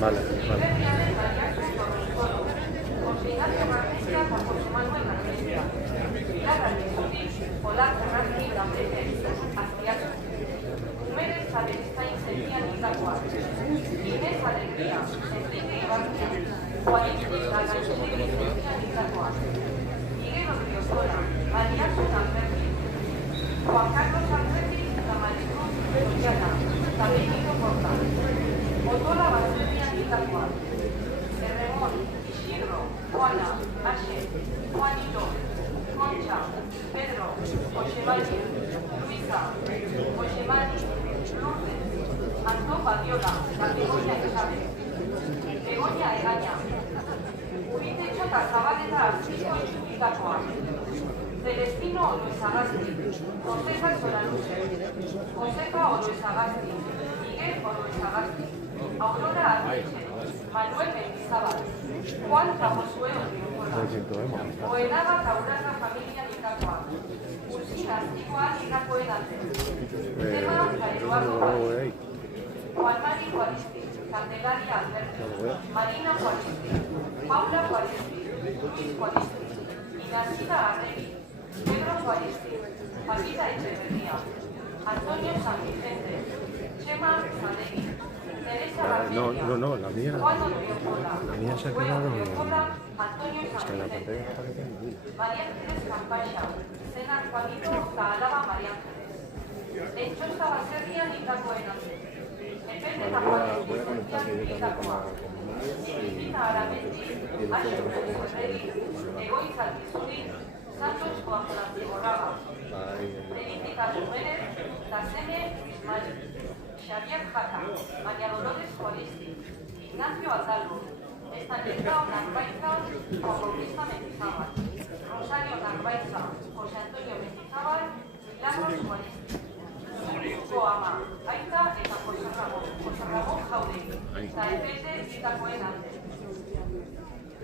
Vale, vale. Juan Carlos Alberti, Tamaricón, Doñana, Tabenito Porta, Otola Baserria Nitakoa, Erremón, Isidro, Juana, Axe, Juanito, Concha, Pedro, Oxevalli, Luisa, Oxemari, Lourdes, Antón Badiola, Begoña Isabel, Begoña Egaña, Ubitecho Tazabaleta Artiko Itxubitakoa, Celestino Oluizagasti, Josefa Soraluce, Josefa Oluizagasti, Miguel Oluizagasti, Aurora Artiche, Manuel Mendizábal, Juan Josué Oriozola, Oenaga Tauraga Familia Nitakoa, Ursina Astikoa Nitakoen arte, Tema Eduardo Juaristi, Juan Mari Juaristi, Candelaria Alberto, Marina Juaristi, Paula Juaristi, Luis Juaristi, Inacita Arregui, Pedro Juaristi, Paquita Echeverría, Antonio San Vicente, Chema Sanegui, Teresa García, No, la mía. Juan Oriozola, La mía se ha quedado Antonio es San que en la Vicente, pantalla está quedando. María Ángeles Campacha, Sena Juanito Tahalaba María Ángeles, Enchosta Baserria Nitakoen arte, Epende Tajuanes Baserria Nitakoa, Elisita Aramendi, Axo Ferreri, Egoitza Altizuri, Santos Juan Francisco Felítica Jiménez, Tasene Luis Mari, Xavier Jaca, María Dolores Juaristi, Ignacio Azalvo, Estanislao Narvaiza, Juan Bautista Mendizábal, Rosario Narvaiza, José Antonio Mendizábal, Milagros Juaristi, Zuriko Ama, Aita eta José Ramón Jaudegi, eta Epete Itakoen arte.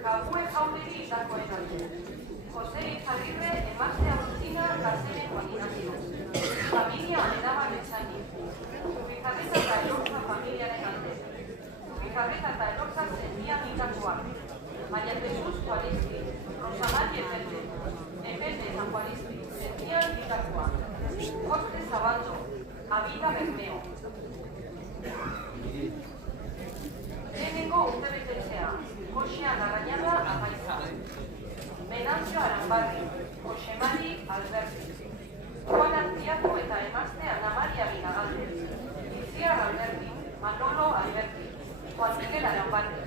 Kabue Jaudegi Itakoen arte. José Izagirre, Emazte Agustina, Casene Juan Ignacio. Familia Aledaba Lechani. Zubijarreta eta Elorza familiaren arte. Zubijarreta eta Elorza Zendia Nitakoak. María Jesús Juaristi. Rosamari Epete. Epete San Juaristi. Zendia Nitakoak. Jorge Sabato. Abida Bermeo. Lehenengo urtebetetzea. Josia Larrañaga Apaiza. Venancio Arambarri, Josemari Alberti, Juan Artiaco eta Emazte Ana Maria Binagalde, Itziar Alberti, Manolo Alberti, Juan Miguel Arambarri,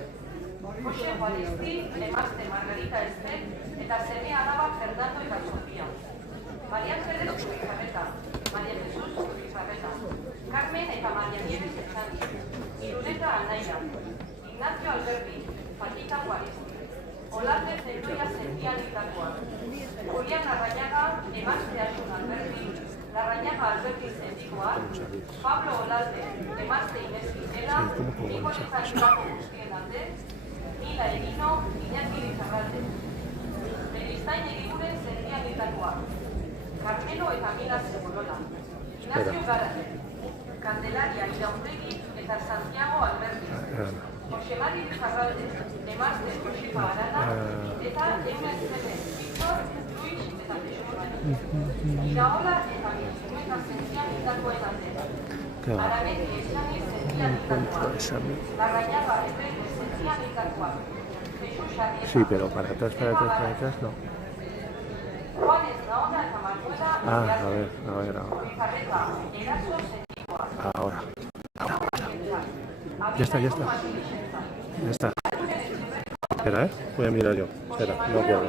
Jose Juaristi, Emazte Margarita Estel eta seme alaba Fernando eta Sofía, María Ángeles Zubizarreta, María Jesús Zubizarreta, Carmen eta María Nieves Echandi, Iruneta Anaira, Ignacio Alberti, Paquita Juaristi, Olarte Zendoia Zendia Nitakoa, Julián Larrañaga, Emazte Asun Alberti, Larrañaga Alberti Zendikoa, Pablo Olarte, Emazte Inés Quintela, Nicoleta Nitako Guztien arte, Mila Egino, Iñaki Lizarralde, Beristain Egiguren Zendia Nitakoa, Carmelo eta Mila Zegolola, Ignacio Garate, Candelaria Iraundegi eta Santiago Alberti, Josemari Lizarralde, Emazte Josipa Arana, eta Euna Zeme, Victor, Luis eta Peixomari. Iraola eta Bizumeta Zendia Nitakoen arte. Arabeti Esani Zendia Nitakoa. Larrañaga Epete Zendia Nitakoa. Jesús Arrieta. Sí, pero para atrás no. Juanes Naona eta Manuela. A ver. Bizarreta, Eraso Zendikoa. Ahora. Ya está. Espera, voy a mirar yo. Espera, no puedo.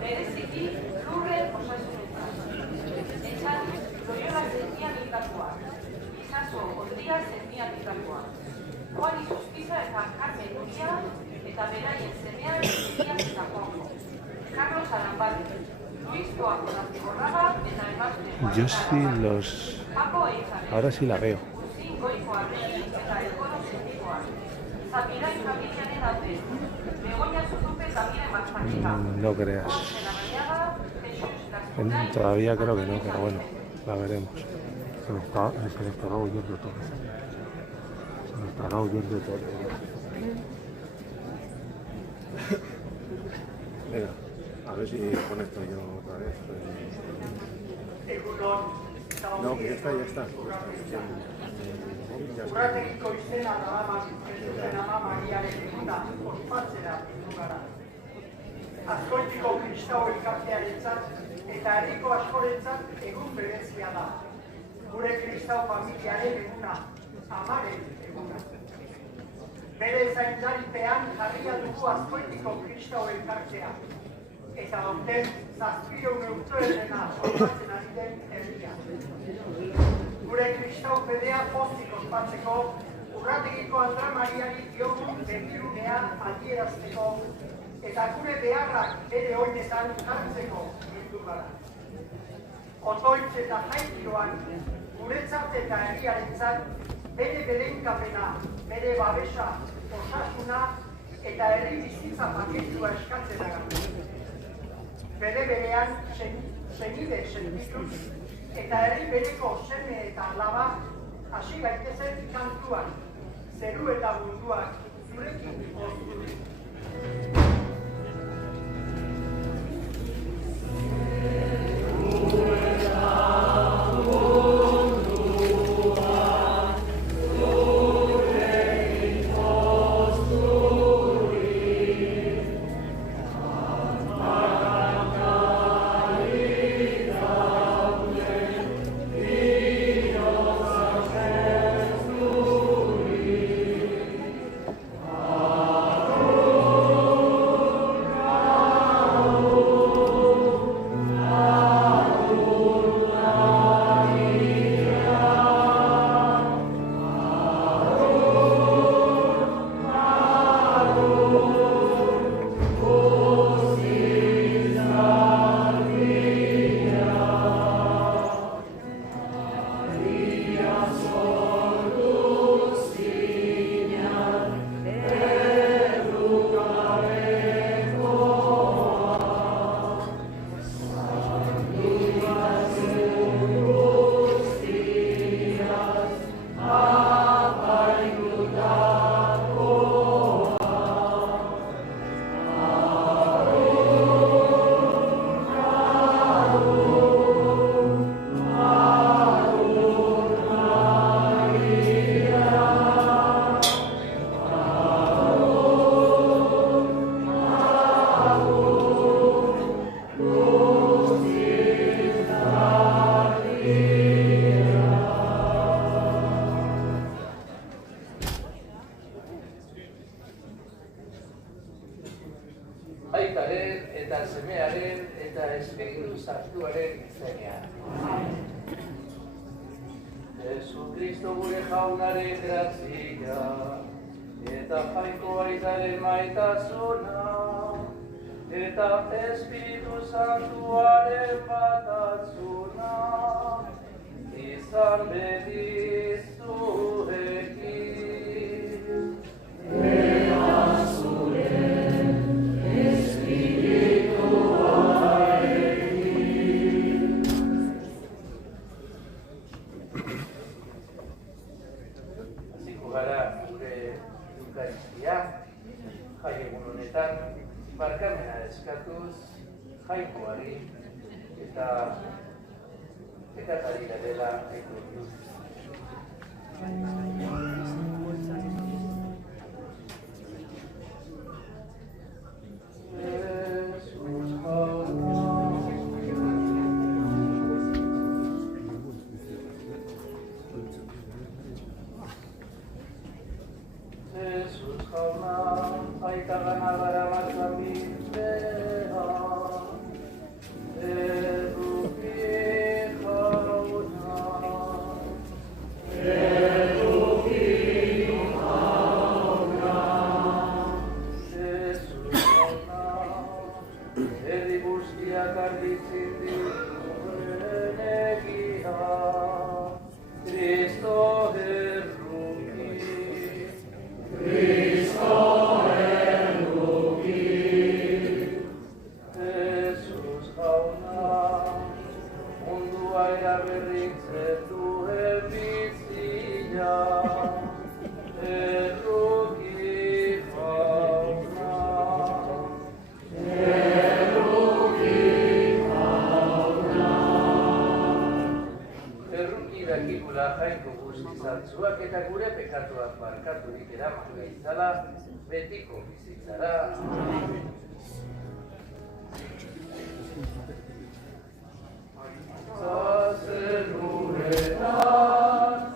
Bereziki, Lurre Osasunetan. Etxani, Loyola Zendia Nitakoa. Izaso, Ondria Zendia Nitakoa. Juan Isuspiza eta Carmen Nuria, eta beraien zemean Zendia eta Juanjo. Carlos Arambarri, Luis Coaco Naziborraga, eta Emazte. Yo sí los... Ahora sí la veo. Goiko Arregi eta Elkoro Zendikoa. Zapirai familiaren arte. Begoña Zuzupe Zamira Ematzakita. No creas. Jose Larrañaga, Jesús Todavía creo que no, pero bueno, la veremos. Se me estará oyendo todo. Se me estará oyendo todo. Venga, a ver si conecto yo otra vez. No, que ya está. Urrategiko izena darama Mariaren eguna ospatzera bildu gara. Azkoitiko kristau elkartearentzat eta herriko askorentzat egun berezia da. Gure kristau familiaren eguna, amaren eguna. Bere zaintzaripean jarria dugu Azkoitiko kristau elkartea. Eta aurten 700 urteurrena ospatzen ari den herria. Gure kristau fedea pozik ospatzeko, Urrategiko Andra Mariari diogun begirunea adierazteko eta gure beharrak bere oinetan jartzeko bildu gara. Otoitz eta jaikiroan, guretzat eta herriarentzat bere berenkapena, bere babesa, osasuna eta herri bizitza paketua eskatzen gara. Bere berean senide sentituz eta herri bereko seme eta alaba hasi gaitezen kantuan, zeru eta munduak zurekin oztu. Aitaren eta semearen eta Espiritu Santuaren izenean. Jesucristo gure jaunaren grazia eta jainko aitaren maitasuna eta Espiritu Santuaren batasuna izan beti zuekin. Gara gure Eukaristia, jai egun honetan, barkamena eskatuz, jainkoari eta tari garela aitortuz. Jesus jauna, aita gana gara matzapintzea, eduki jauna. Eduki jauna. Jesus jauna, herri guztiak argitzen dituen egia, Kristo erruki. Cristo erruki, Jesus jauna, jainko guzti zantzuak eta gure pekatuak barkaturik eraman gaitzala, betiko bizitzara. Zazen guretan,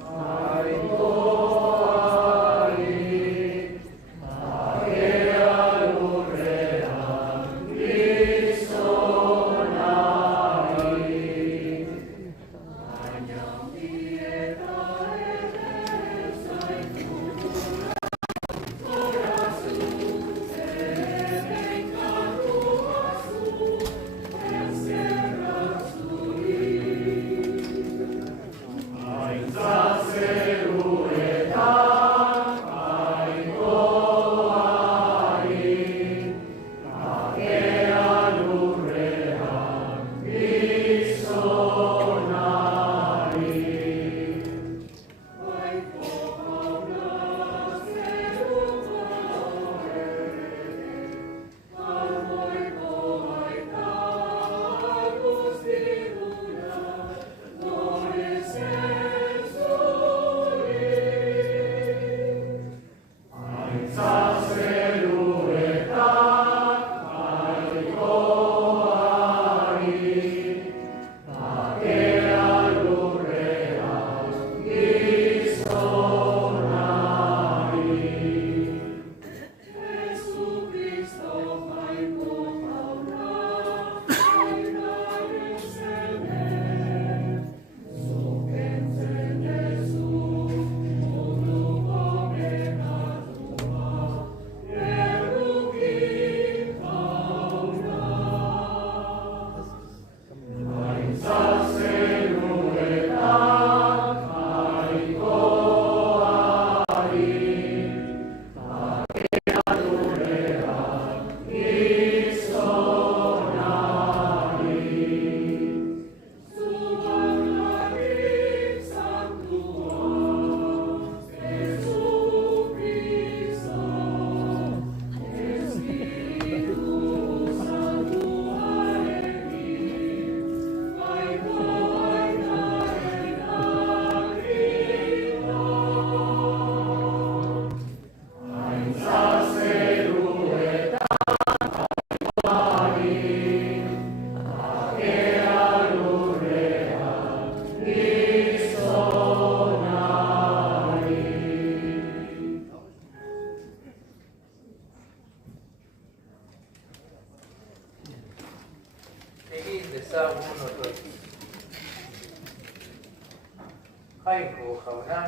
Jainko jauna,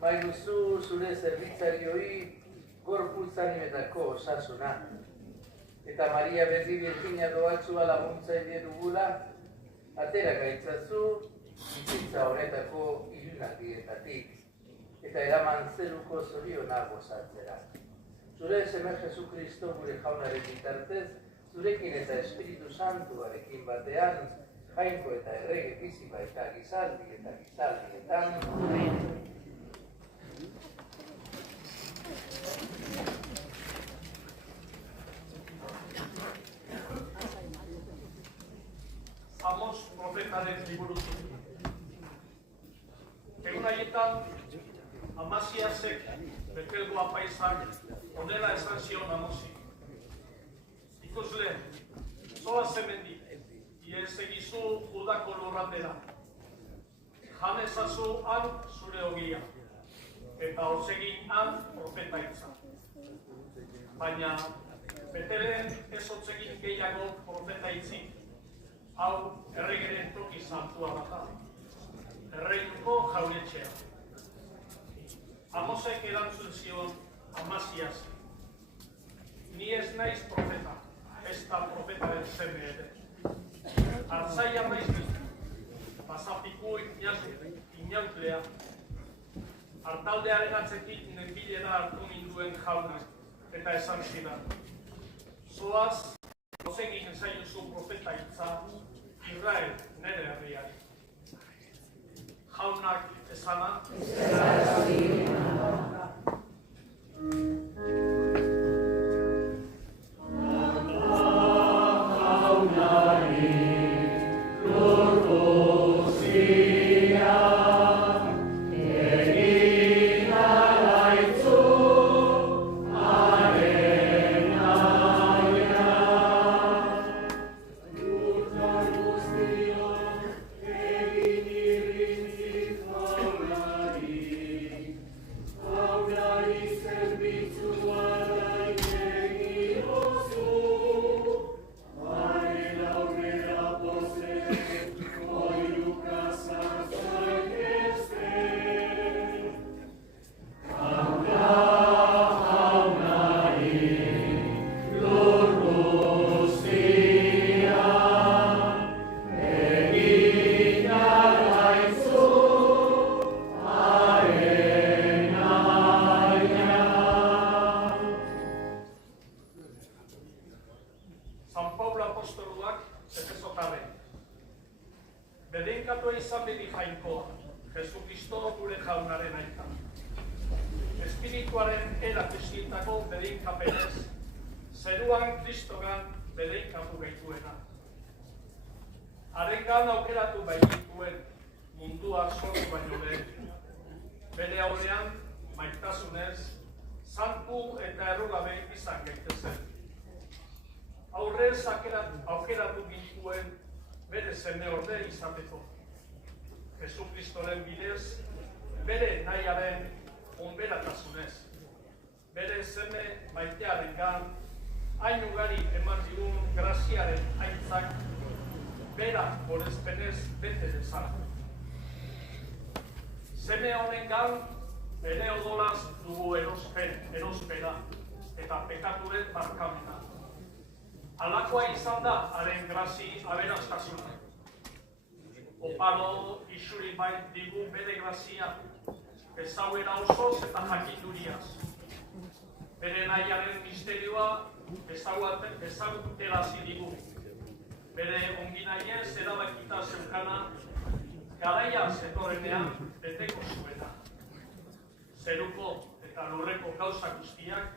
maiguzu zure zerbitzarioi gorputz animetako osasuna. Eta Maria berri birtina doatzua laguntzaile dugula, atera gaitzazu bizitza honetako ilunaldietatik, eta eraman zeruko zoriona gozatzera. Zure seme Jesu Kristo gure jaunaren bitartez, zurekin eta Espiritu Santuarekin batean, jainko eta errege bizi baita gizaldi eta gizaldietan. Amos profetaren liburutu. Egun haietan, Amasiasek Betelgo apaizan onela esan zion Amosi. Ikusle, zoaz hemendik, iez egizu Judako lurraldera. Jan ezazu han zure ogia, eta hotzegin han profetaitza. Baina, Betelen ez hotzegin gehiago profetaitzik, hau erregeren toki santua bata, erreinuko jaunetxea. Amosek erantzun zion Amasiasi. Ni ez naiz profeta, ez da profetaren seme ere. Artzaia naiz ditu, pasapiku inautlea, hartaldearen atzetik nenbilera hartu ninduen jaunak, eta esan zidan. Zoaz, hozegin zaiozu profeta hitza, Israel nere herriari. Jaunak esana, Jaunari, lur guztiak Efesotarrei. Bedeinkatua izan bedi jainkoa, Jesu Kristo gure jaunaren aita. Espirituaren erakustietako bedeinkapenez, zeruan Kristogan bedeinkatu gaituena. Harengan aukeratu baitituen mundua sortu baino lehen. Bere aurrean, maitasunez, santu eta errugabe izan gaitezen. Aurrez aukeratu gintuen bere seme orde izateko. Jesu Kristoren bidez, bere nahiaren onberatasunez, bere seme maitearengan, hain ugari eman digun graziaren aintzak, bera gorezpenez bete dezan. Seme honengan, bere odolaz dugu erospera eta pekaturen barkamena. Alakoa izan da haren grazi aberastasuna. Oparo isuri bait digu bere grazia, ezauera osoz eta jakinduriaz. Bere nahiaren misterioa ezaguterazi digu. Bere onginaiez erabakita zeukana, garaia zetorrenean beteko zuena. Zeruko eta lurreko gauza guztiak,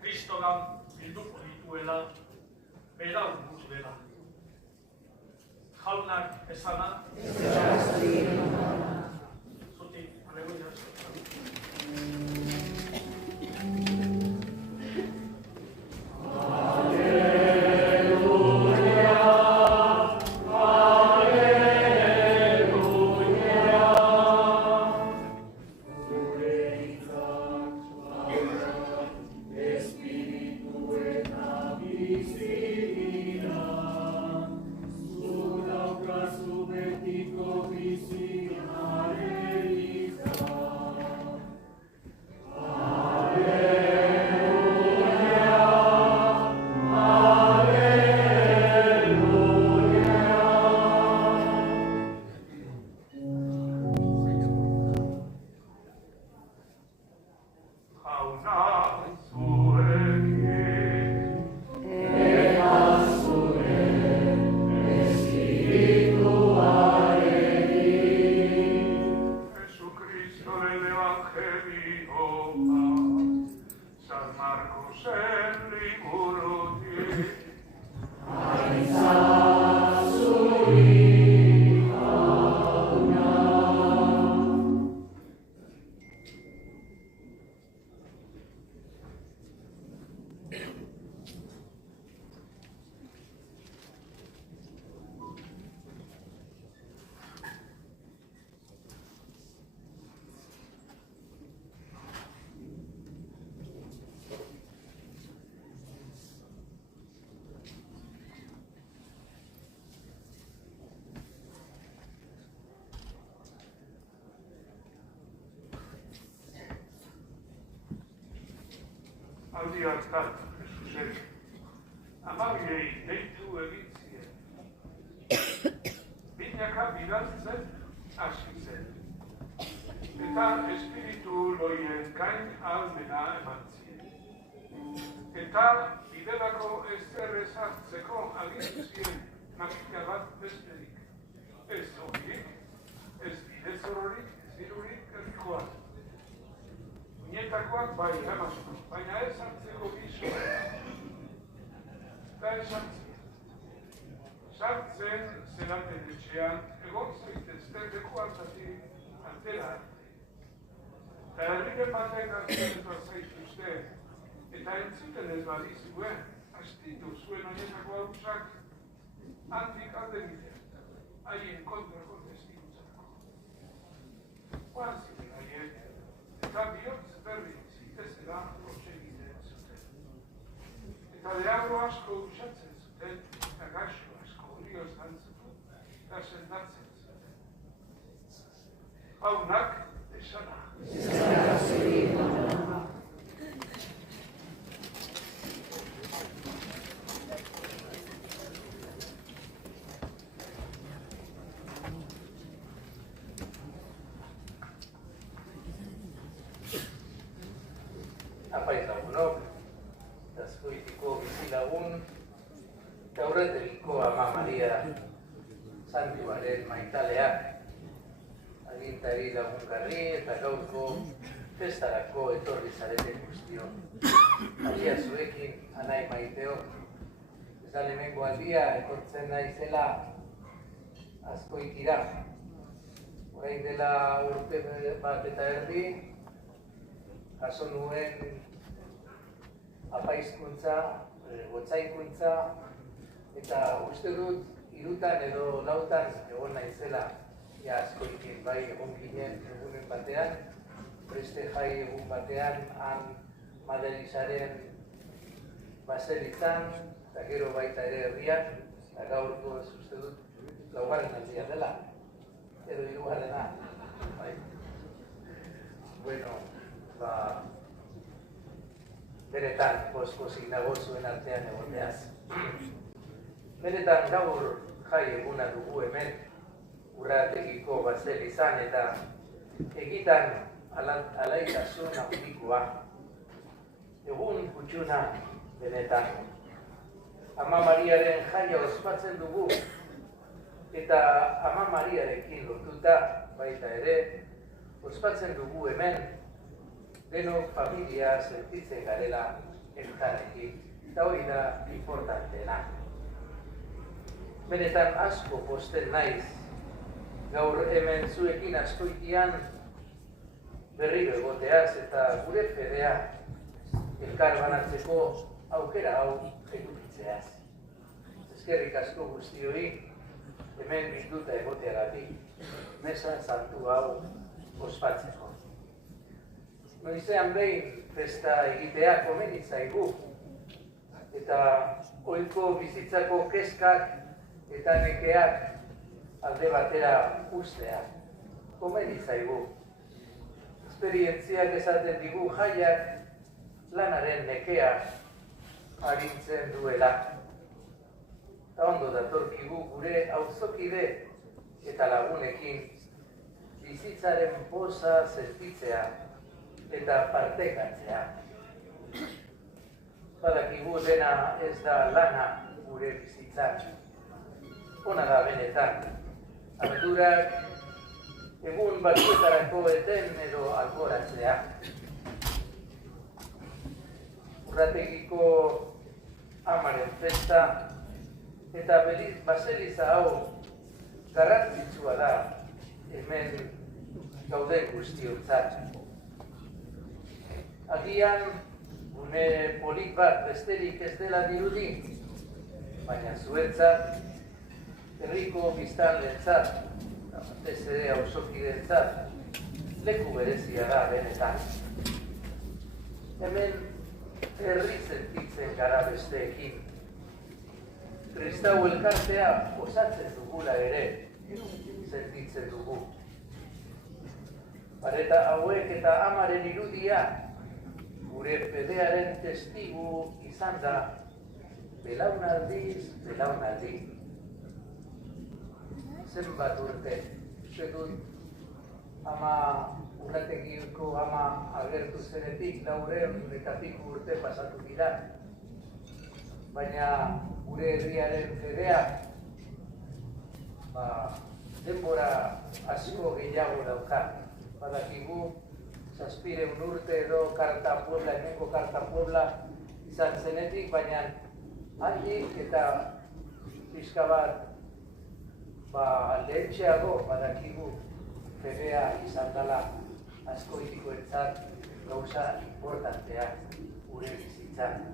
Kristogan bilduko dituela, berau gutu dela. Jaunak esana, zutik, aleluia. Aldi hartan, Jesusek, amabiei deitu egin zien. Binaka bidaltzen hasi zen. Eta espiritu loien gain ahalmena eman zien. Eta bidelako ezer ezartzeko agindu zien makina bat besterik. Ez zogirik, ez bidezororik, ez irurik errikoak. Nietakoak bai eramazko, baina ez hartzeko gizoa. Eta esan zien. Sartzen zelaten etxean, egon zaitezten leku hartatik altera arte. Eta herriken batek hartzen zaituzte, eta entzuten ez badizuen, astitu zuen horietako hausak, handik alde bidean, haien kontrako testigutzako. Oan ziren haien, eta bihotz berri zitezela protxegiten zuten. Eta deagro asko usatzen zuten, eta gaxo asko olioz gantzatu, eta sendatzen zuten. Haunak esana. Apaiz lagunok, azkoitiko bizilagun, eta horretek Urrategiko Ama Maria Santuaren maitaleak, agintari lagungarri eta gaurko festarako etorri zarete guztio. Alia zuekin, anai maiteo, ez da lehenengo aldia etortzen naizela Azkoitira. Orain dela urte bat eta erdi, jaso nuen apaizkuntza, gotzaikuntza, eta uste dut 3 edo 4 egon naizela Azkoitin, bai egon ginen egunen batean, preste jai egun batean, han Madelisaren baselitzan, eta gero baita ere herrian, eta gaurko uste dut 4. aldia dela, edo 3. Bai. Bueno, benetan pozik nago zuen artean egoteaz. Benetan gaur jai eguna dugu hemen, Urrategiko baselizan eta egitan alaitasun handikoa. Egun kutsuna benetan. Ama Mariaren jaia ospatzen dugu eta Ama Mariarekin lotuta baita ere ospatzen dugu hemen denok familia sentitzen garela elkarrekin. Eta hori da importanteena. Benetan asko posten naiz gaur hemen zuekin Azkoitian berriro egoteaz eta gure fedea elkar banatzeko aukera hau edukitzeaz. Eskerrik asko guztioi hemen bilduta egoteagatik, mesa santu hau ospatzeko. Noizean behin festa egitea komeni zaigu eta ohiko bizitzako kezkak eta nekeak alde batera ustea. Komeni zaigu. Esperientziak esaten digu jaiak lanaren nekea arintzen duela. Eta ondo datorkigu gure auzokide eta lagunekin bizitzaren poza sentitzea eta partekatzea. Badakigu dena ez da lana gure bizitzan. Ona da benetan. Ardurak egun batzuetarako eten edo alboratzea. Urrategiko Amaren festa eta baseliza hau garrantzitsua da hemen gauden guztiontzat. Agian gune polit bat besterik ez dela dirudi, baina zuentzat, herriko biztanleentzat, batez ere auzokideentzat, leku berezia da benetan. Hemen herri sentitzen gara besteekin. Kristau elkartea osatzen dugula ere sentitzen dugu. Pareta hauek eta Amaren irudia gure fedearen testigu izan da belaunaldiz belaunaldi. Zenbat urte, uste dut Ama Urrategiko Ama agertu zenetik 400 urte pasatu dira. Baina gure herriaren fedea denbora asko gehiago dauka. Badakigu 700 urte edo Karta Puebla, hemengo Karta Puebla izan zenetik, baina handik eta pixka bat lehentxeago badakigu fedea izan dela Azkoitikoentzat gauza importantea gure bizitzan.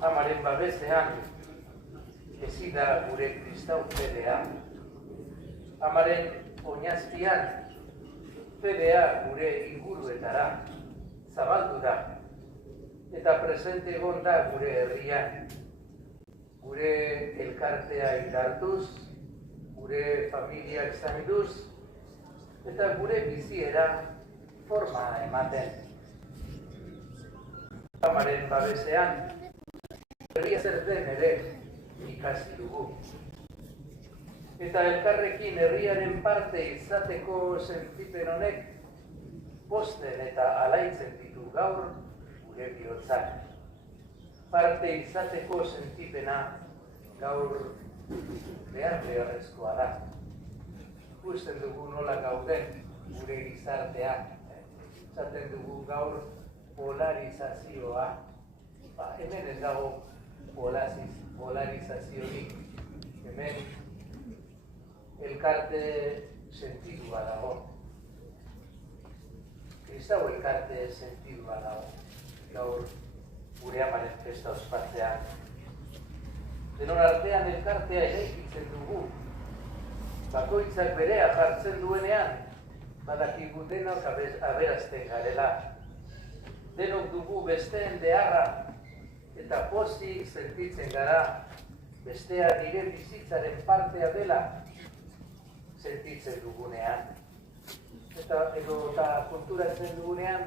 Amaren babesean hezi da gure kristau fedea. Amaren oinazpian fedea gure inguruetara zabaldu da eta presente egon da gure herrian. Gure elkartea indartuz, gure familiak zainduz, eta gure biziera forma ematen. Amaren babesean, herria zer den ere ikasi dugu. Eta elkarrekin herriaren parte izateko sentipen honek posten eta alaitzen ditu gaur gure bihotzak. parte izateko sentipena gaur beharrezkoa da. Ikusten dugu nola gauden gure gizarteak, esaten dugu gaur polarizazioa. Hemen ez dago polarizaziorik, hemen elkarte sentidua dago. Kristau elkarte sentidua dago, gaur gure amaren festa ospatzean. Denon artean elkartea eraikitzen dugu, bakoitzak berea jartzen duenean, badakigu denok aberazten garela. Denok dugu besteen beharra eta pozik sentitzen gara, bestea nire bizitzaren partea dela sentitzen dugunean. Eta konturatzen dugunean,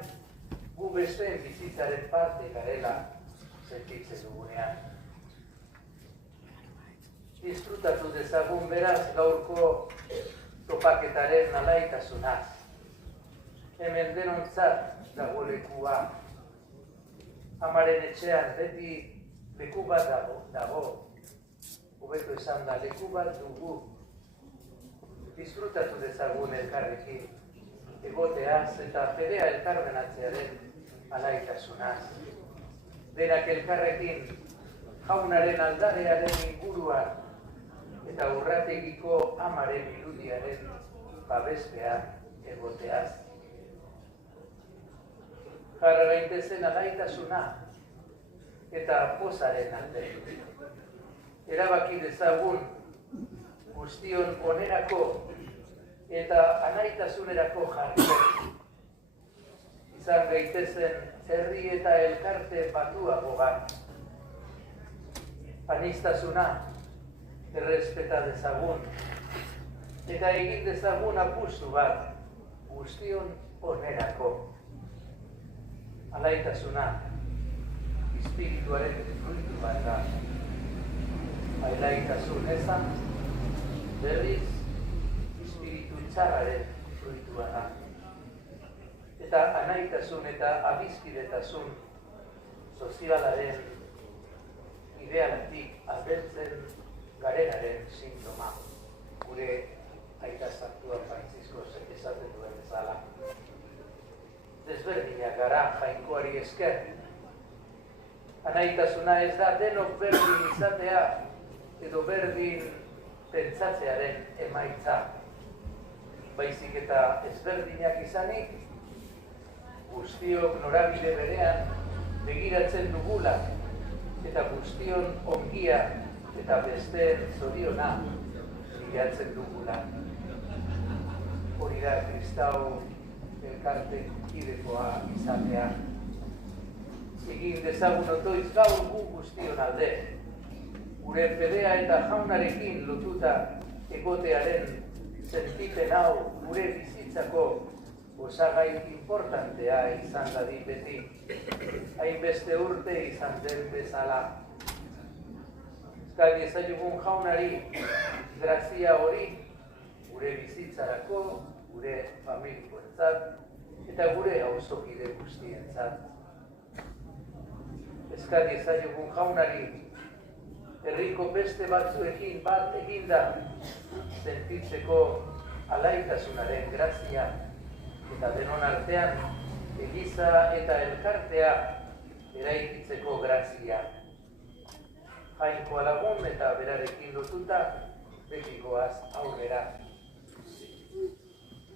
gu besteen bizitzaren parte garela sentitzen dugunean. Disfrutatu dezagun beraz gaurko topaketaren alaitasunaz. Hemen denontzat dago lekua. Amaren etxean beti leku bat dago. Hobeto esan da, leku bat dugu. Disfrutatu dezagun elkarrekin. Egoteaz eta fedea elkarbenatzearen alaitasunaz. Denak elkarrekin jaunaren aldarearen inguruan eta urrategiko amaren irudiaren babespean egoteaz. Jarra gaitezen alaitasuna eta pozaren alde. Erabaki dezagun guztion onerako eta anaitasunerako jartzen. Izan gaitezen herri eta elkarte batuago bat. Aniztasuna errespeta dezagun eta egin dezagun apustu bat guztion onerako. Alaitasuna espirituaren fruitu bat da. Alaitasun ezan berriz espiritu txarraren fruitua da. Eta anaitasun eta abizkidetasun sozialaren idealatik agertzen garenaren sintoma, gure aita sartua Francisco esaten duen bezala. Desberdinak gara jainkoari esker. Anaitasuna ez da denok berdin izatea edo berdin pentsatzearen emaitza. Baizik eta ezberdinak izanik, guztiok norabide berean begiratzen dugula eta guztion ongia eta besteen zoriona bilatzen dugula. Hori da kristau elkarte kidekoa izatea. Egin dezagun otoiz gaur gu guztion alde. Gure fedea eta jaunarekin lotuta egotearen sentipen hau gure bizitzako osagai importantea izan dadin beti. Hainbeste urte izan den bezala. Eskari ezaiogun jaunari grazia hori gure bizitzarako, gure familikoentzat eta gure auzokide guztientzat. Eskari ezaiogun jaunari herriko beste batzuekin bat eginda sentitzeko alaitasunaren grazia eta denon artean eliza eta elkartea eraikitzeko grazia. Jainkoa lagun eta berarekin lotuta beti goaz aurrera.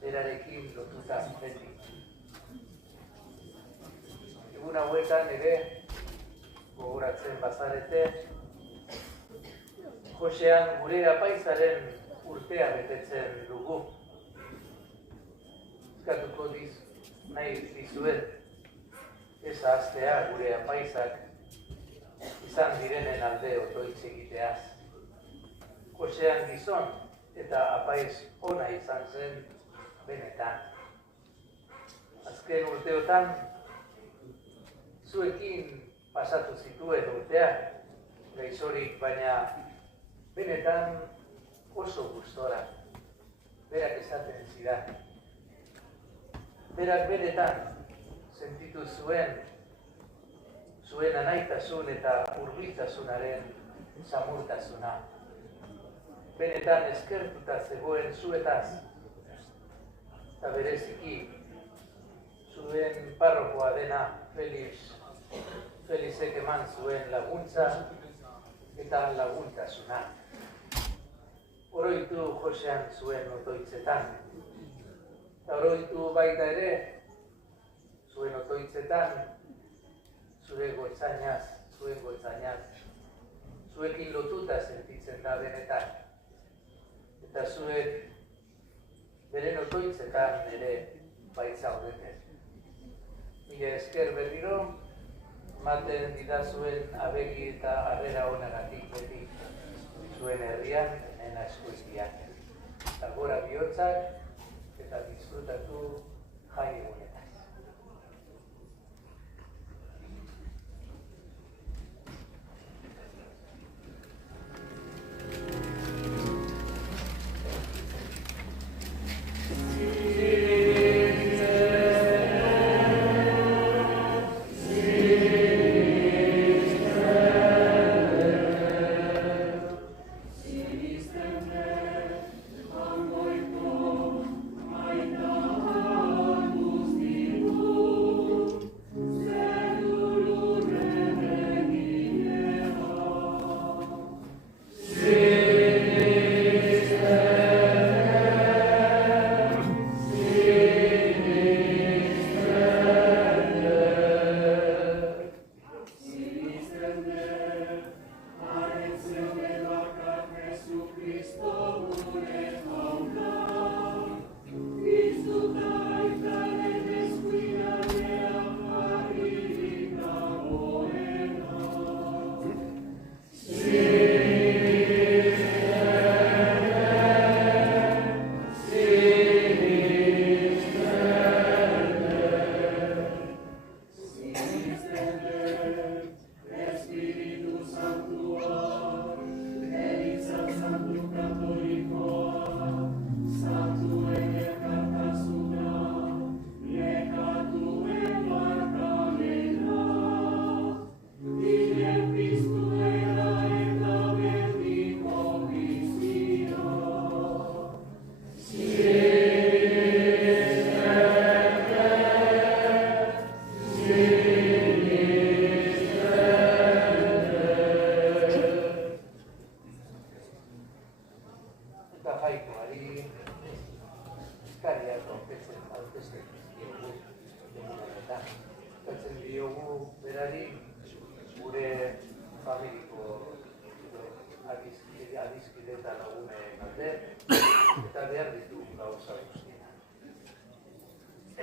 Berarekin lotuta beti. Egun hauetan ere gogoratzen bazarete, Josean gure apaizaren urtea betetzen dugu. Eskatuko nahi dizuet, ez ahaztea gure apaizak izan direnen alde otoitz egiteaz. Josean gizon eta apaiz ona izan zen benetan. Azken urteotan, zuekin pasatu zituen urteak, gaixorik, baina benetan oso gustora. Berak esaten zidan. Berak benetan sentitu zuen zuen anaitasun eta hurbiltasunaren samurtasuna. Benetan eskertuta zegoen zuetaz, eta bereziki zuen parrokoa dena Felizek eman zuen laguntza eta laguntasuna. Oroitu Josean zuen otoitzetan, eta oroitu baita ere zuen otoitzetan zuen gotzainaz, zuekin lotuta sentitzen da benetan. Eta zuek beren otoitzetan ere baitzaudete. Mila esker berriro, ematen didazuen abegi eta harrera honagatik beti zuen herrian, hemen Azkoitian. Eta gora bihotzak eta disfrutatu jai egunetaz.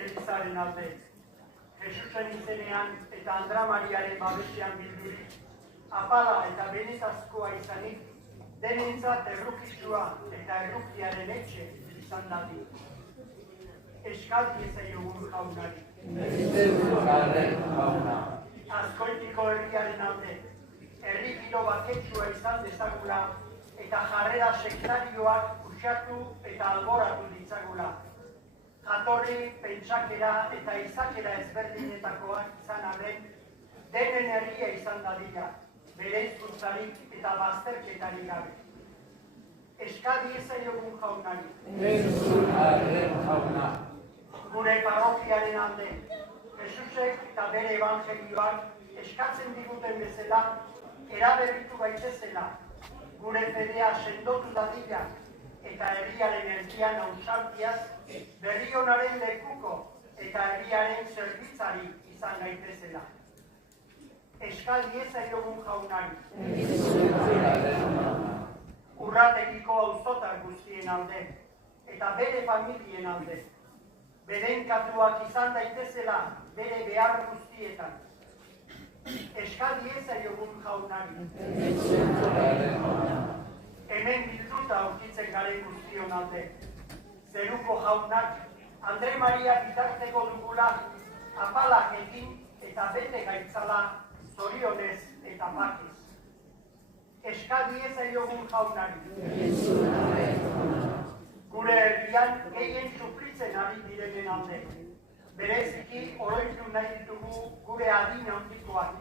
Elizaren alde, Jesusen izenean eta Andra Mariaren babesean bildurik, apala eta benetazkoa izanik, denentzat errukitsua eta errukiaren etxe izan dadin. Eskaldi ezaiogun jaunari. Azkoitiko herriaren alde, herri giro baketsua izan dezagula eta jarrera sektarioak usatu eta alboratu ditzagula. Jatorri, pentsakera eta izakera ezberdinetakoak izan arren, denen herria izan dadila, bere hizkuntzarik eta bazterketarik gabe. Eskadi ezaiogun jaunari. Gure parrokiaren alde, Jesusek eta bere evangelioak eskatzen diguten bezala, eraberritu gaitezela, gure fedea sendotu dadila, eta herriaren erdian ausartiaz, berrionaren lekuko eta herriaren zerbitzari izan gaitezela. Eskaldi ezaiogun jaunari. Urrategiko auzotar guztien alde, eta bere familien alde. Berenkatuak izan daitezela bere behar guztietan. Eskaldi ezaiogun jaunari. Hemen bilduta aurkitzen garen guztion alde. Zeruko jaunak, Andre Maria bitarteko dugula, apalak egin eta bete gaitzala, zorionez eta makiz. Eskaldi ezaiogun jaunari. Gure herrian gehien sufritzen ari direnen alde. Bereziki oroitu nahi ditugu gure adin handikoak.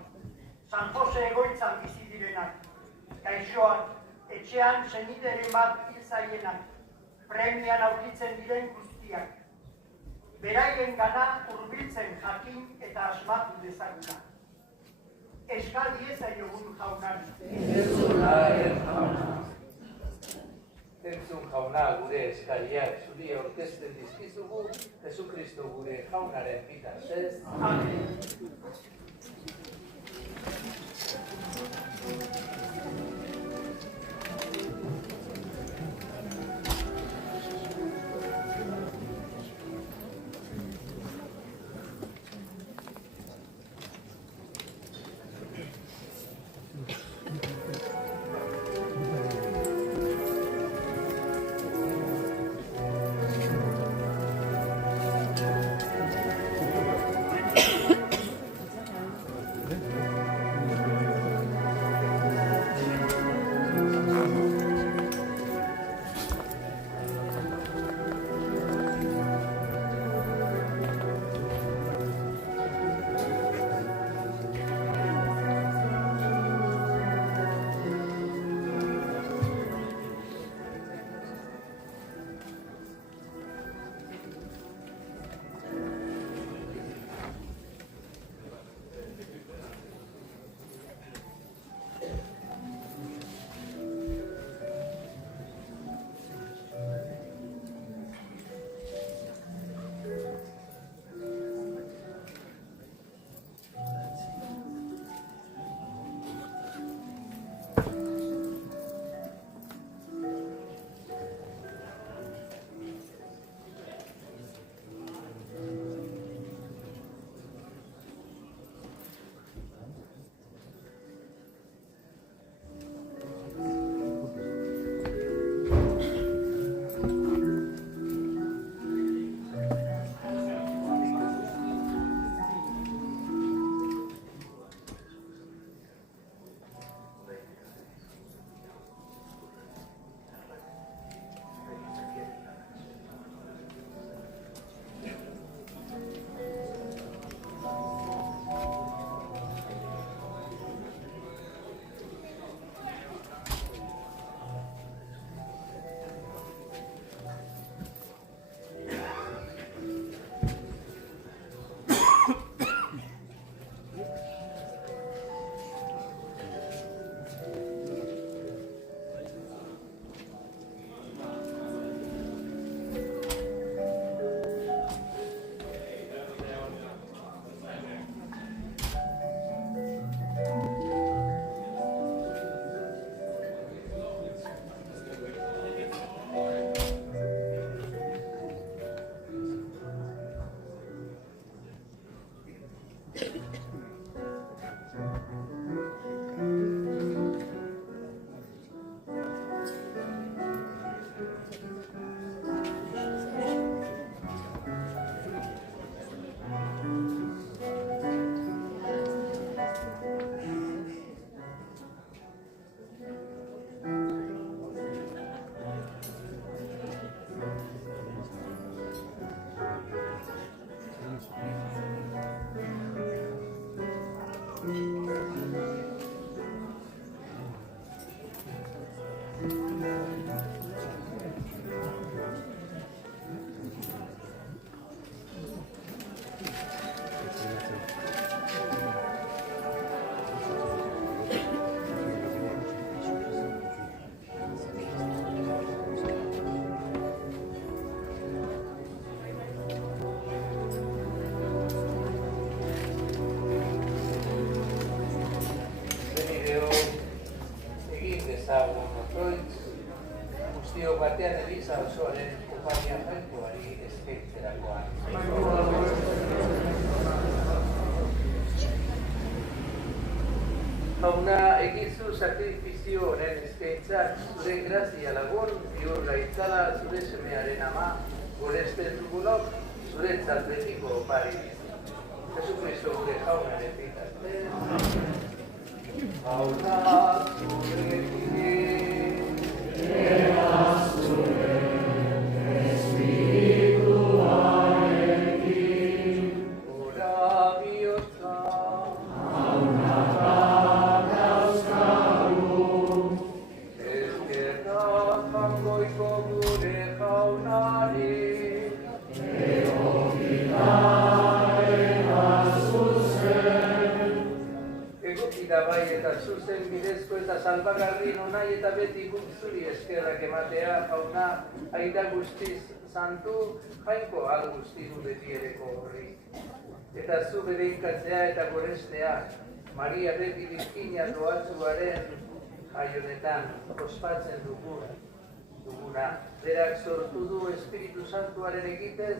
San Jose egoitzan bizi direnak, gaixoak, etxean senideren bat hil zaienak, premian aurkitzen diren guztiak, beraien gana hurbiltzen jakin eta asmatu dezaguna. Eskal diezaiogun jaunari. Entzun jauna gure eskariak zuri aurkezten dizkizugu, Jesukristo gure jaunaren bitartez. Amen. Guztiok batean Eliza osoaren konpainia jainkoari eskaintzerakoan. Jauna, egizu sakrifizio honen eskaintzak zure grazia lagun bihur gaitzala zure semearen ama, goresten dugunok zuretzat betiko opari. Jesukristo gure jaunaren bitartez. Jauna, zure Ora bihotza, salbagarri nonai eta beti guk zuri eskerrak ematea, jauna, aita guztiz santu, jainko al guztizu beti ereko horri. Eta zu bedeinkatzea eta gorestea, Maria beti bizkina doatzuaren aionetan ospatzen duguna. Berak sortu du Espiritu Santuaren egitez,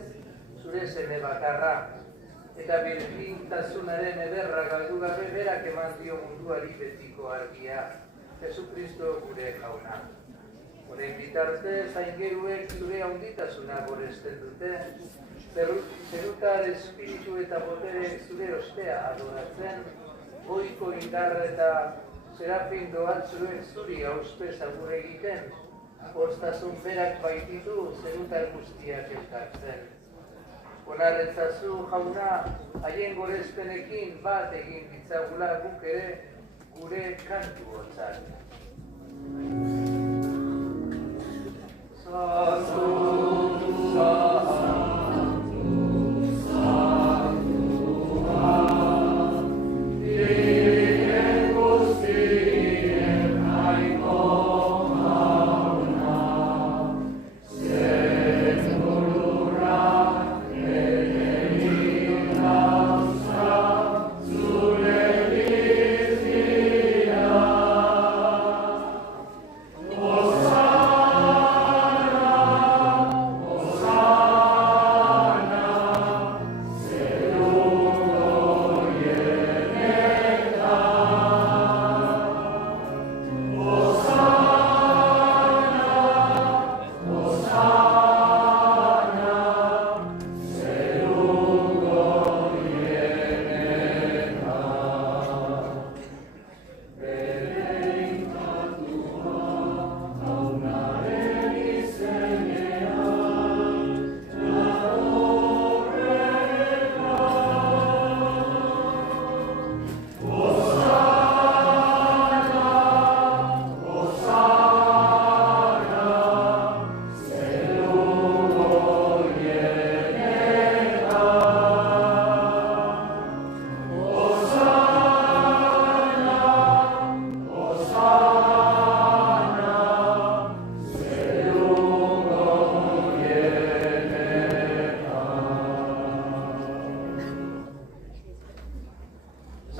zure seme bakarra. Eta birfintasunaren ederra galdu gabe berak eman dio munduari betiko argia, Jesukristo gure jauna. Horein bitartez, aingeruek zure handitasuna goresten dute, zerutar espiritu eta boterek zure ostea adoratzen, goiko indarra eta serafin doatzuek zuri auspez agur egiten, horstasun berak baititu zerutar guztiak elkartzen. Onarretzazu jauna, haien gorespenekin bat egin ditzagula guk ere gure kantu hotzak. Santu,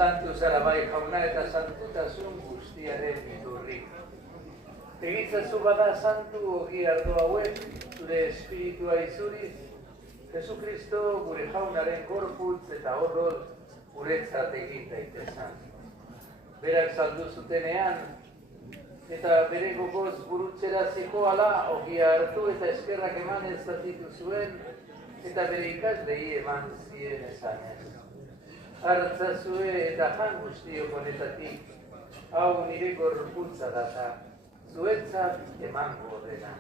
Santu zara bai jauna eta santutasun guztiaren iturri. Egitzazu bada santu ogi ardo hauek, zure espiritua izuriz, Jesukristo gure jaunaren gorputz eta odol guretzat egin daitezan. Berak saldu zutenean, eta bere gogoz burutzera zikoala ogia hartu eta eskerrak eman ez zatitu zuen, eta bere ikaslei eman zien esanez. Hartzazue eta jan guztiok honetatik, hau nire gorputza data, zuetzat emango dena.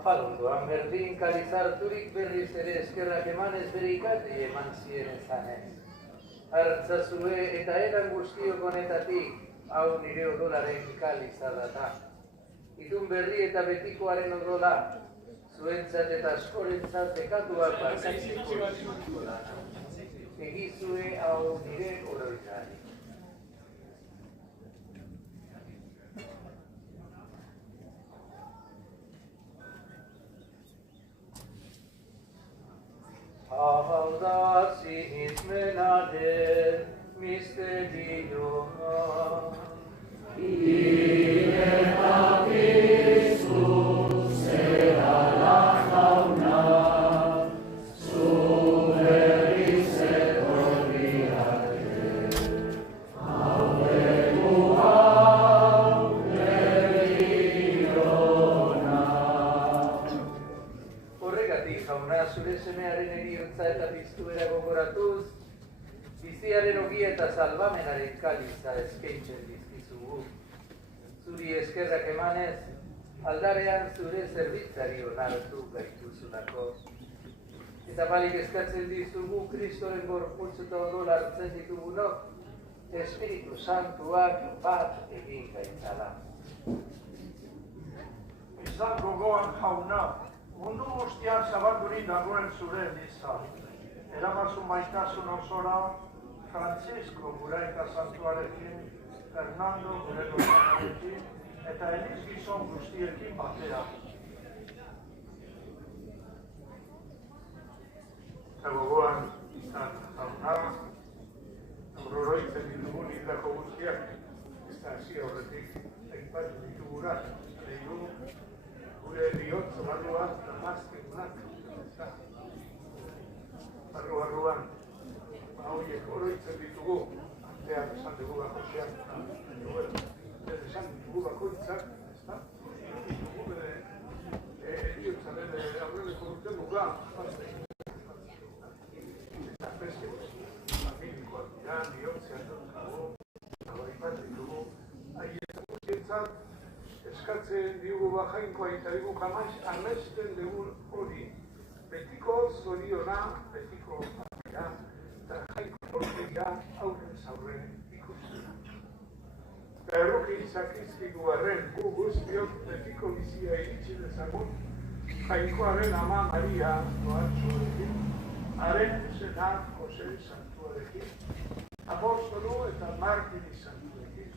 Afalondoan berdin kalizarturik berriz ere eskerrak emanez bere ikasle eman zien ezanez. Hartzazue eta eran guztiok honetatik, hau nire odolaren kaliza data. Itun berri eta betikoaren odola, zuentzat eta askorentzat bekatuak barkatzeko zuela. Egizue hau nire oroitari. Hau da sinismenaren misterioa. Horregatik jauna zure semearen heriotza eta piztuera gogoratuz, biziaren ogia eta salbamenaren kaliza eskaintzen dizkizugu. Zuri eskerrak emanez, aldarean zure zerbitzari onartu gaituzulako. Eta balik eskatzen dizugu Kristoren gorputz eta odol hartzen ditugunok, Espiritu Santuak bat egin gaitzala. izan gogoan jauna, mundu guztian zabaldurik dagoen zure eliza. Eramazu maitasun osora, Francisco gure aita santuarekin, Fernando gure lozanarekin, eta Eliz gizon guztiekin batera. Eta gogoan izan jauna, aurroroitzen ditugun hildako guztiak, ez da hasi horretik, aipatu ditugurak, lehidu, gure bihotz barruan damazkegunak, barruan, horiek oroitzen ditugu, artean esan dugu bakoitzean, esan ditugu bakoitzak, ez da? Ditugu bere eriotzaren aurreneko urte muga, eta beste familikoak dira, bihotzean dutkago, aipatu ditugu, haietan guztientzat, eskatzen diugu bajainkoa eta digu jamaiz amesten dugun hori. Betiko zoriona, betiko bakera, eta jainko horregia aurren zaurren ikusten. Eta erroki izakizkigu arren gu guztiok betiko bizia iritsi dezagun, jainkoaren ama Maria Noatxorekin, haren zena Jose Santuarekin, apostolu eta martiri Santuarekin,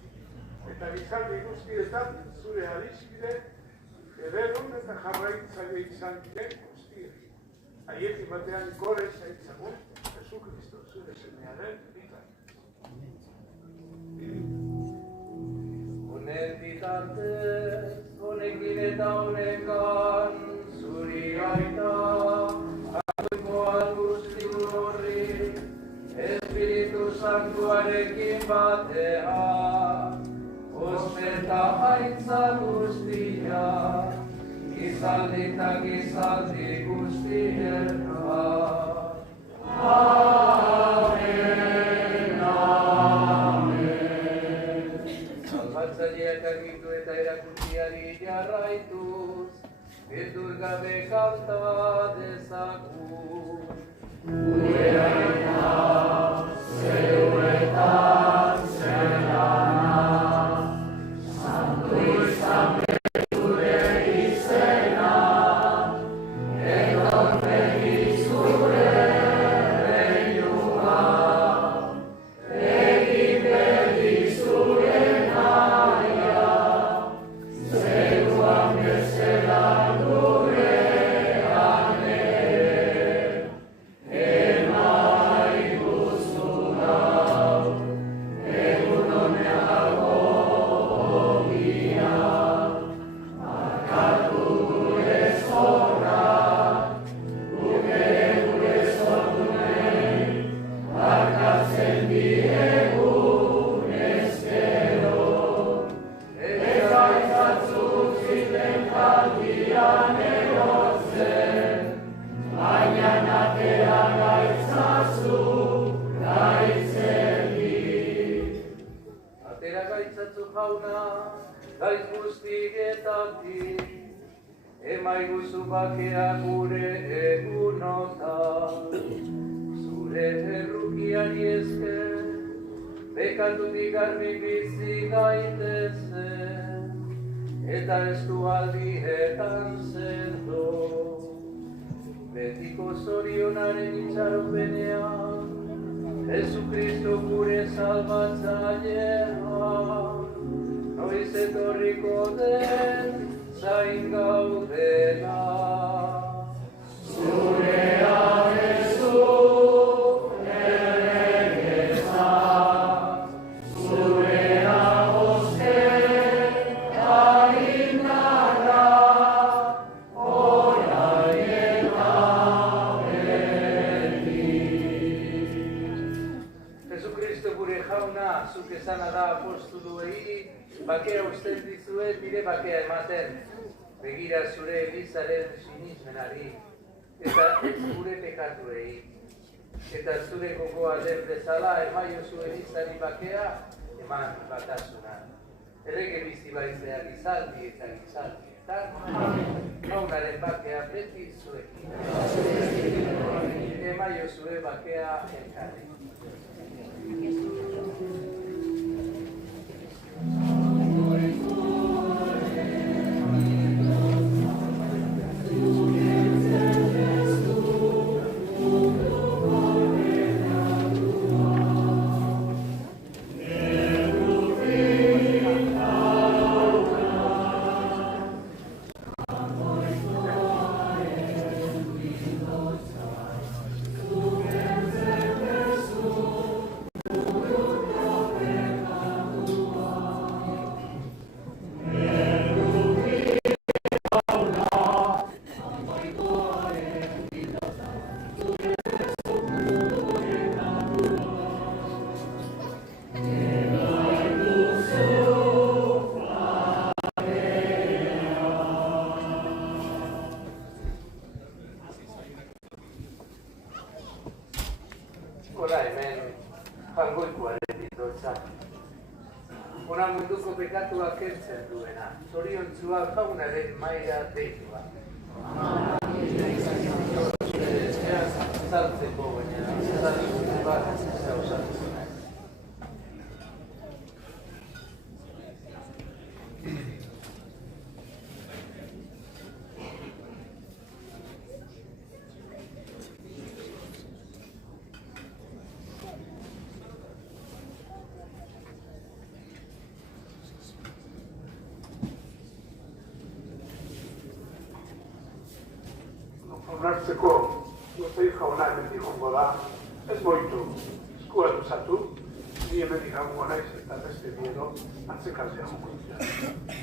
eta gizaldi guztietan zure adiskide, ederun eta jarraitzaile izan diren guztiekin. Haietik batean gore zaitzagun, Jesu Kristo zure semearen bitan. Honen bitartez, honekin eta honekan, zuri aita, akoikoan guztiun horri, Espiritu Santuarekin batean, ospeta haitza guztia, gizaldi eta gizaldi guztiena. Amen, amen. Salbatzaileak argitu eta erakutsiari jarraituz, beldur gabe kanta dezagun. Gure aita, zeuetan zelana, santu izan gure izena, etor begi zure reinua, egin begi zure naia, zeuan bezala gurean ere, emai guztu gau, egun honeago ogia, markatu gure zorra, guke gure zordunei, markatzen diegun ezkero. Eta izatzuk ziten kaldian erotzen, baina atera gaitzazu gaitzetik. Atera gaitzatzu jauna, gaitz guztietatik, emaiguzu bakea gure egunotan. Zure errukiari esker, bekatutik garbi bizi gaitezen, eta ez du aldietan zendo. Betiko zorionaren itxaropenean, Jesu Kristo gure salbatzailea, noiz etorriko den zain gaudela. Zurea Jesu, erregeza, zurea boste, harindarra, orain eta beti. Jesu Kristo gure jauna, zuk esana da apostoluei, bakea usten dizuet, nire bakea ematen. Begira zure Elizaren sinismenari, eta ez gure pekatuei. Eta zure gogoa den bezala, emaiozu Elizari bakea, eman batasuna. Errege bizi baizea gizaldi eta gizaldietan, jaunaren bakea beti zuekin. Emaiozue bakea elkarri. Hora hemen jangoikoaren ditotza. Hona munduko pekatuak kentzen duena, zoriontzua jaunaren maila deitua. Zartzeko baina, zartzeko bat zauzatu. Onartzeko gozei jauna hemendik jongo da, ez moitu, eskua duzatu, ni hemendik hango naiz eta beste biedo atzekaldea jongo dira.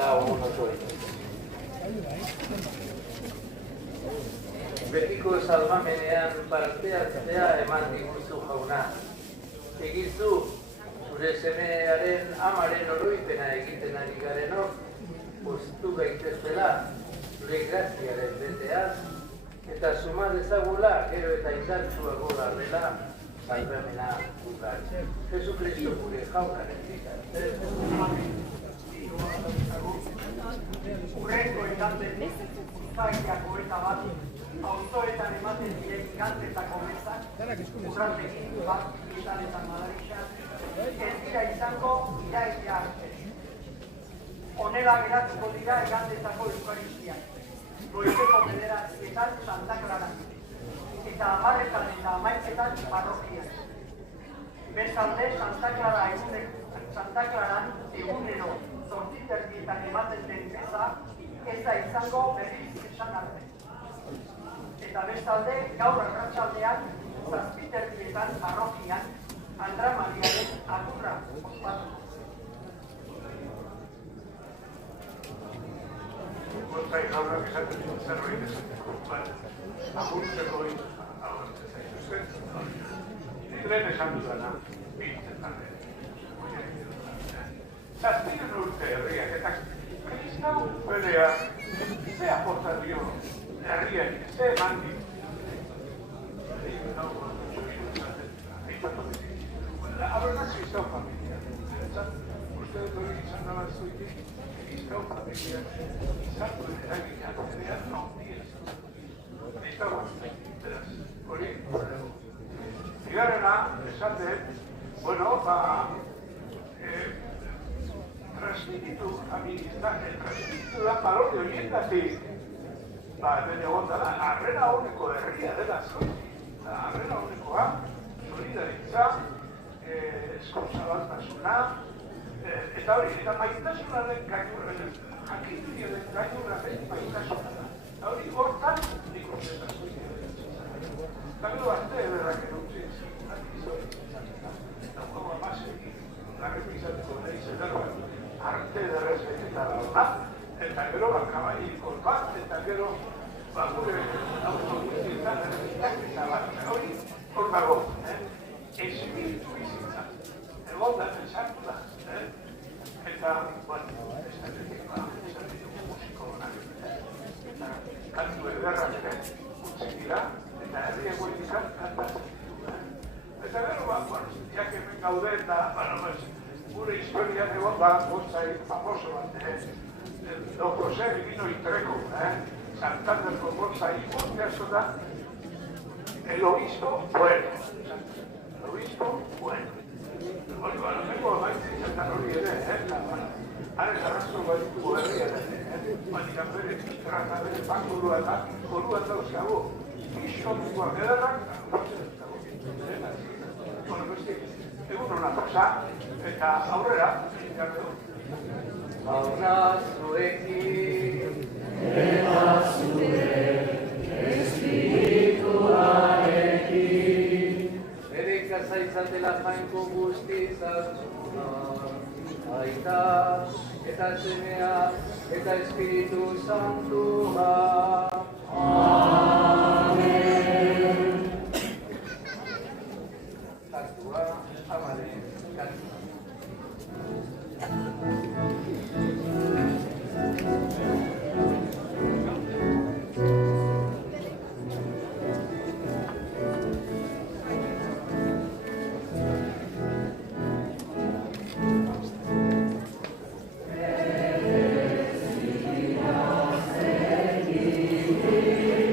eta ogun osoa. Betiko salbamenean parte hartzea eman diguzu jauna. Egizu, zure semearen amaren oroipena egiten ari garenok, poztu gaitezela zure graziaren beteaz, eta suma dezagula gero eta indartsuago dela salbamena gukar. Jesu Kristo gure jaunaren bitartez. Urrengo ekanten, uztaileak hogeita bat, auzoetan ematen diren kantetako mesak, urratekin bat, bizaletan madarixan, ez dira izango iraila arte. Honela geratuko dira egantetako euskaristiak, goizeko bederatzietan Santa Clara, eta 10 eta 11 parrokiak. Bestalde, Santa Claran egunero zortziterrietan ematen den meza, ez da izango berriz esan arte. Eta bestalde, gaur arratsaldean, 7:00 parrokian, Andra Mariaren agurra ospatu. Gozai jaunak esaten dut zerbait esateko. Agurtzeko lehen esan dudana, biltzetan. Zazpiren urte herriak eta kristau bereak ze aporta dio herriak, ze eman dio. Habrá kristau familia. Ustedes hori izan dara zuitik, kristau familia izango eraginak zerean naundiez. Eta beraz, hori bigarrena, esaten, bueno, transmititu da balore horietatik, bene egon dara, arrera honeko herria dela zuen, arrera honekoa, solidaritza, eskonzabaltasuna, eta hori, eta maitasunaren gainurren, jakinturiaren gainurren maitasuna da. Eta hori, hortan, nik uste da zuen. Eta gero arte ederrak erutziz, eta como más larreko izateko nahi zedarra, arte ederrez betetara da, eta gero kabaiko bat, eta gero gure autoguztietan eta bat, hori hor dago, espiritu bizitza, egon da, sartu da, eta, bueno, esatetik musiko honak, eta kantu ederrak utzi dira, eta herriak goitikak kantatzen. Eta gero, ja que hemen gaude eta, gure historiak egon da, Gozai famoso bat, Don José Vino y Treco, Santanderko Gozai, urte askotan, el obispo bueno. El obispo bueno. Hori, nengo maitzik eta hori ere, haren arrazo baditugu herriaren, baina bere trata bere bakurua eta koruan dauzkago, Bizkontikoak edarrak, bueno, beste, egun hona pasa, eta aurrera, Aurra zuekin, eta zure espirituarekin, bere ikasaizatela jainko guztizatzuna, Aita, eta Semea, eta Espiritu Santua. Amen. Kantua, amaren, kantua. Thank you.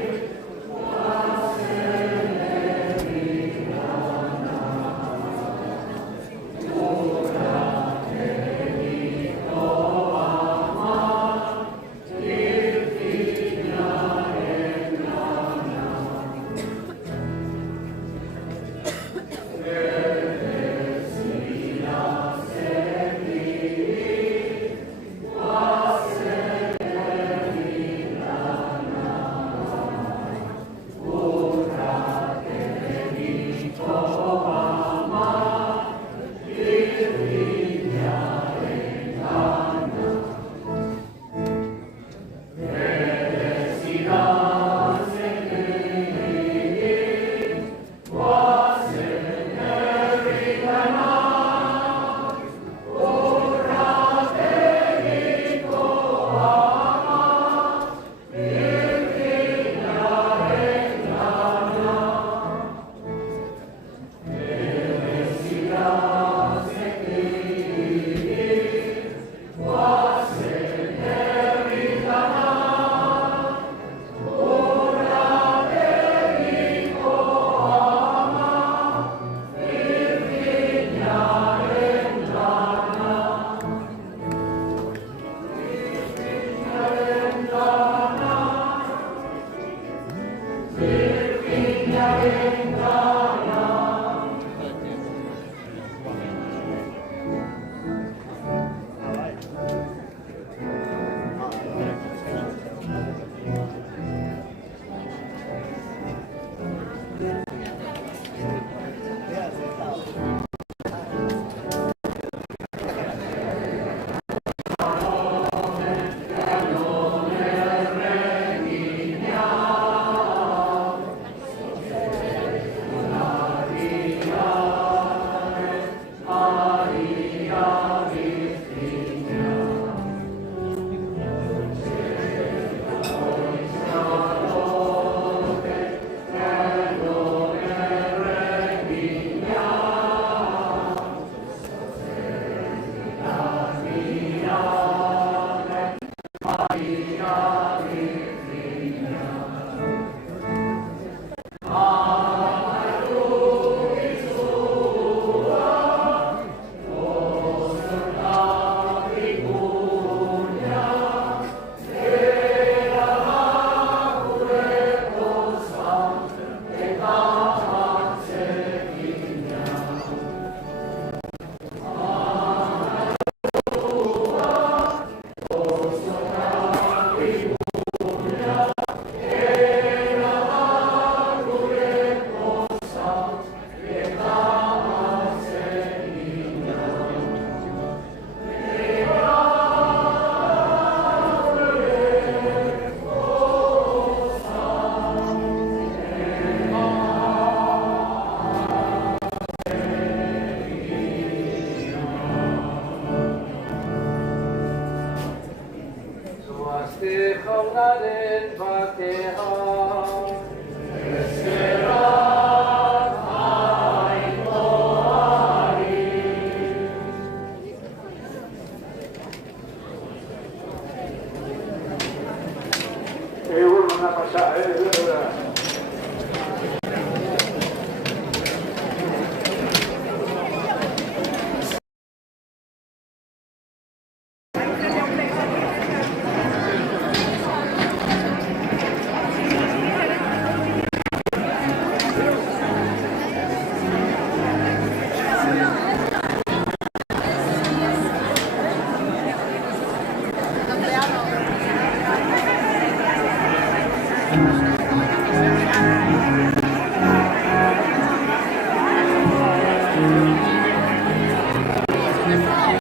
Una pasada,